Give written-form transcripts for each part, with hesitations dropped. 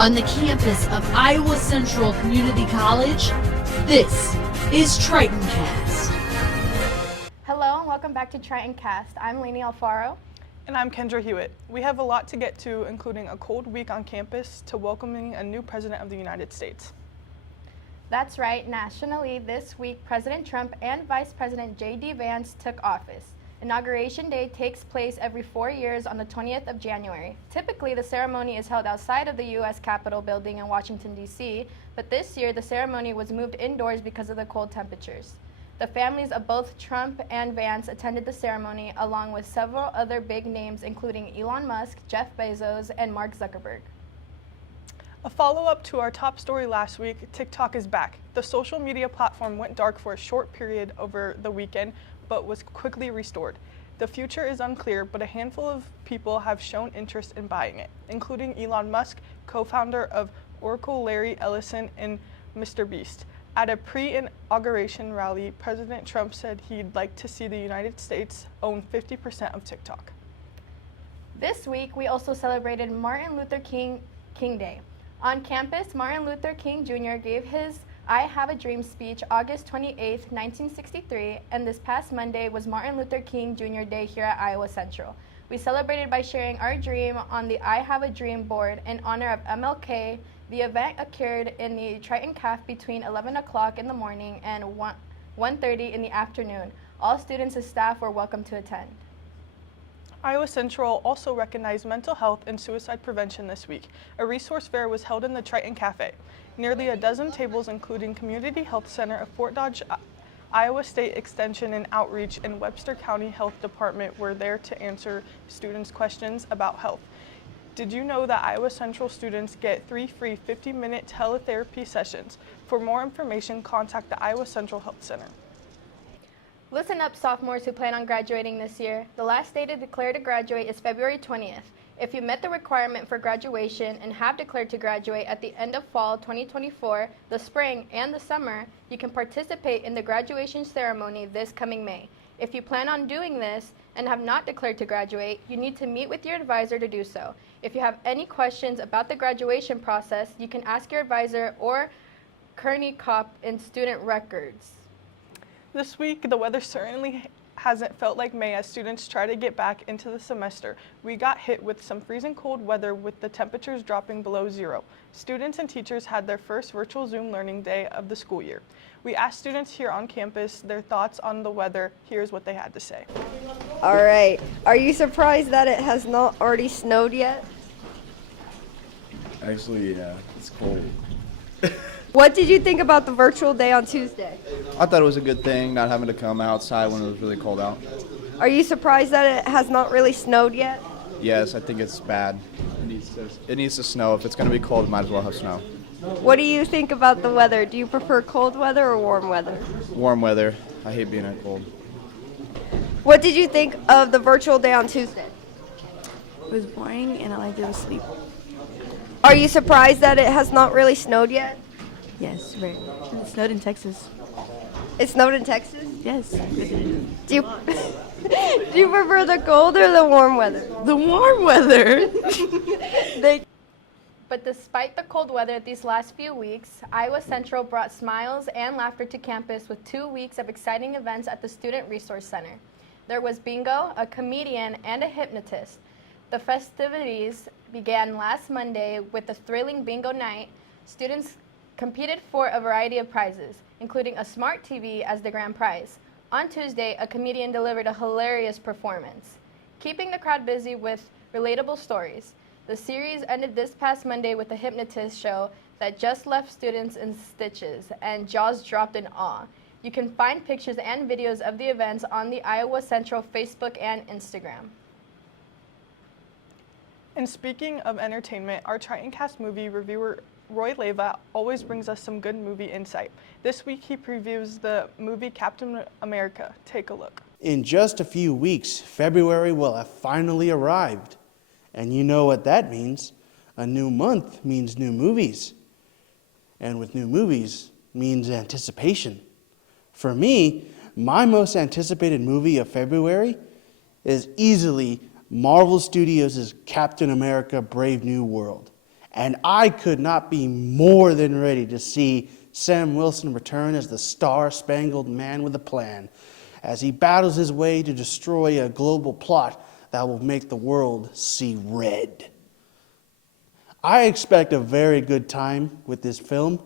On the campus of Iowa Central Community College, this is TRITONCAST. Hello and welcome back to TRITONCAST. I'm Lainey Alfaro. And I'm Kendra Hewitt. We have a lot to get to, including a cold week on campus to welcoming a new president of the United States. That's right, nationally this week, President Trump and Vice President J.D. Vance took office. Inauguration Day takes place every 4 years on the 20th of January. Typically, the ceremony is held outside of the U.S. Capitol building in Washington, D.C., but this year the ceremony was moved indoors because of the cold temperatures. The families of both Trump and Vance attended the ceremony, along with several other big names, including Elon Musk, Jeff Bezos, and Mark Zuckerberg. A follow-up to our top story last week, TikTok is back. The social media platform went dark for a short period over the weekend, but was quickly restored. The future is unclear, but a handful of people have shown interest in buying it, including Elon Musk, co-founder of Oracle Larry Ellison, and Mr. Beast. At a pre-inauguration rally, President Trump said he'd like to see the United States own 50% of TikTok. This week, we also celebrated Martin Luther King Day. On campus, Martin Luther King Jr. gave his I Have a Dream speech August 28, 1963, and this past Monday was Martin Luther King Jr. Day here at Iowa Central. We celebrated by sharing our dream on the I Have a Dream board in honor of MLK. The event occurred in the Triton Cafe between 11 o'clock in the morning and 1:30 in the afternoon. All students and staff were welcome to attend. Iowa Central also recognized mental health and suicide prevention this week. A resource fair was held in the Triton Cafe. Nearly a dozen tables, including Community Health Center of Fort Dodge, Iowa State Extension and Outreach, and Webster County Health Department were there to answer students' questions about health. Did you know that Iowa Central students get 3 free 50-minute teletherapy sessions? For more information, contact the Iowa Central Health Center. Listen up, sophomores who plan on graduating this year. The last day to declare to graduate is February 20th. If you met the requirement for graduation and have declared to graduate at the end of fall 2024, the spring, and the summer, you can participate in the graduation ceremony this coming May. If you plan on doing this and have not declared to graduate, you need to meet with your advisor to do so. If you have any questions about the graduation process, you can ask your advisor or Kearney Kopp in student records. This week, the weather certainly hasn't felt like May as students try to get back into the semester. We got hit with some freezing cold weather with the temperatures dropping below zero. Students and teachers had their first virtual Zoom learning day of the school year. We asked students here on campus their thoughts on the weather. Here's what they had to say. All right. Are you surprised that it has not already snowed yet? Actually, yeah, it's cold. What did you think about the virtual day on Tuesday? I thought it was a good thing not having to come outside when it was really cold out. Are you surprised that it has not really snowed yet? Yes, I think it's bad. It needs to snow. If it's going to be cold, it might as well have snow. What do you think about the weather? Do you prefer cold weather or warm weather? Warm weather. I hate being at cold. What did you think of the virtual day on Tuesday? It was boring and I liked to sleep. Are you surprised that it has not really snowed yet? Yes, very. It snowed in Texas. It snowed in Texas? Yes. Do you, do you prefer the cold or the warm weather? The warm weather. But despite the cold weather these last few weeks, Iowa Central brought smiles and laughter to campus with 2 weeks of exciting events at the Student Resource Center. There was bingo, a comedian, and a hypnotist. The festivities began last Monday with a thrilling bingo night. Students competed for a variety of prizes, including a smart TV as the grand prize. On Tuesday, a comedian delivered a hilarious performance, keeping the crowd busy with relatable stories. The series ended this past Monday with a hypnotist show that just left students in stitches and jaws dropped in awe. You can find pictures and videos of the events on the Iowa Central Facebook and Instagram. And speaking of entertainment, our TRITONcast movie reviewer Roy Leva always brings us some good movie insight. This week he previews the movie Captain America. Take a look. In just a few weeks, February will have finally arrived. And you know what that means. A new month means new movies. And with new movies means anticipation. For me, my most anticipated movie of February is easily Marvel Studios' Captain America: Brave New World. And I could not be more than ready to see Sam Wilson return as the star-spangled man with a plan, as he battles his way to destroy a global plot that will make the world see red. I expect a very good time with this film.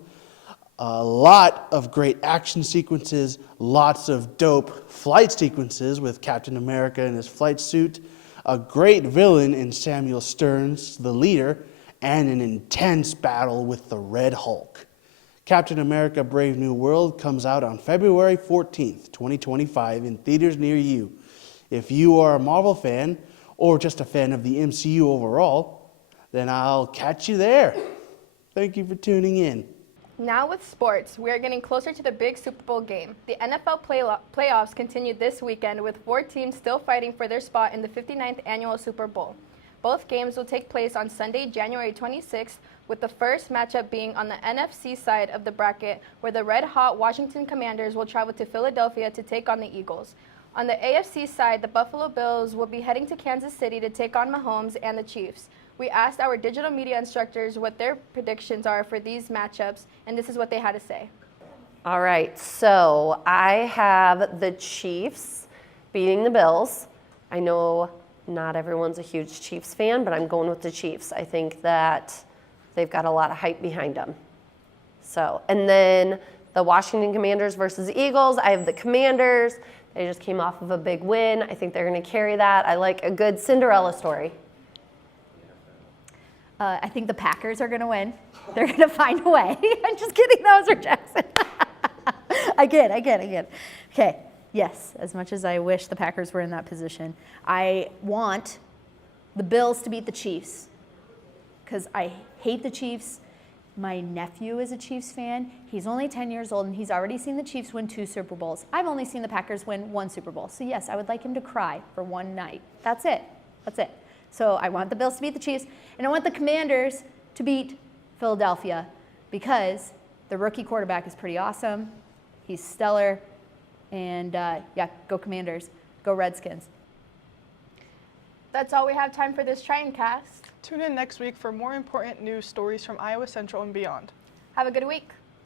A lot of great action sequences, lots of dope flight sequences with Captain America in his flight suit, a great villain in Samuel Stearns, the leader, and an intense battle with the Red Hulk. Captain America Brave New World comes out on February 14th, 2025 in theaters near you. If you are a Marvel fan or just a fan of the MCU overall, then I'll catch you there. Thank you for tuning in. Now with sports, we are getting closer to the big Super Bowl game. The NFL playoffs continued this weekend with 4 teams still fighting for their spot in the 59th annual Super Bowl. Both games will take place on Sunday, January 26th, with the first matchup being on the NFC side of the bracket, where the red-hot Washington Commanders will travel to Philadelphia to take on the Eagles. On the AFC side, the Buffalo Bills will be heading to Kansas City to take on Mahomes and the Chiefs. We asked our digital media instructors what their predictions are for these matchups, and this is what they had to say. All right, so I have the Chiefs beating the Bills. I know not everyone's a huge Chiefs fan, but I'm going with the Chiefs. I think that they've got a lot of hype behind them. So, and then the Washington Commanders versus Eagles, I have the Commanders. They just came off of a big win. I think they're going to carry that. I like a good Cinderella story. I think the Packers are going to win. They're going to find a way. I'm just kidding. That was for Jackson. I kid. Okay. Yes, as much as I wish the Packers were in that position, I want the Bills to beat the Chiefs because I hate the Chiefs. My nephew is a Chiefs fan. He's only 10 years old, and he's already seen the Chiefs win 2 Super Bowls. I've only seen the Packers win 1 Super Bowl. So, yes, I would like him to cry for one night. That's it. So I want the Bills to beat the Chiefs, and I want the Commanders to beat Philadelphia because the rookie quarterback is pretty awesome. He's stellar. And, yeah, go Commanders. Go Redskins. That's all we have time for this TRITONCAST. Tune in next week for more important news stories from Iowa Central and beyond. Have a good week.